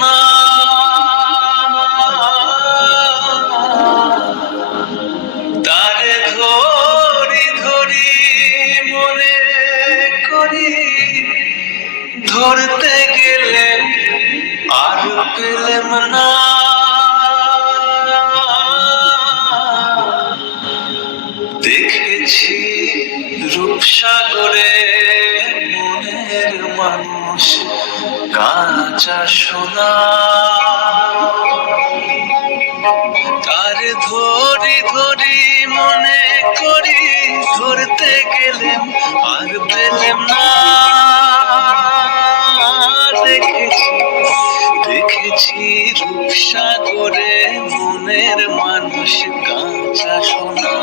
না। তারে ধরি ধরি মনে করি, ধরতে গেলে আর পেলেম না। দেখেছি রূপসাগরে মনের মানুষ কাঁচা সোনা। তারে ধরি ধরি মনে করি, ধরতে গেলেম আর পেলেম না। দেখেছি দেখেছি রূপসাগরে মনের মানুষ কাঁচা সোনা।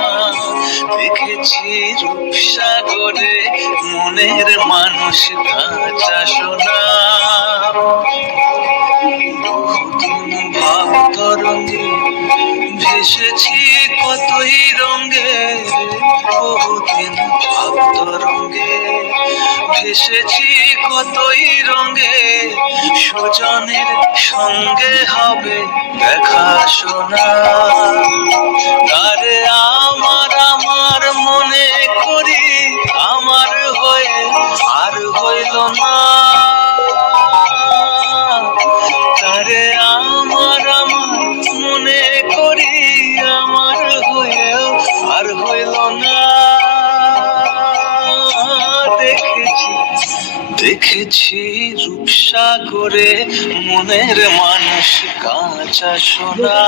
দেখেছি রূপসাগরে মনের মানুষ কাঁচা সোনা। বহুদিন ভাব তরঙ্গে ভেসেছি কতই রঙে, বহুদিন ভাব তরঙ্গে ভেসেছি কতই রঙে। সুজনের সঙ্গে হবে দেখা শোনা। তারে আমার আমার মনে করি, আমার হয়ে আর হইল না। তারে আমার আমার মনে করি, আমার হয়েও আর হইল না। দেখেছি দেখেছি রূপসাগরে মনের মানুষ কাঁচা সোনা।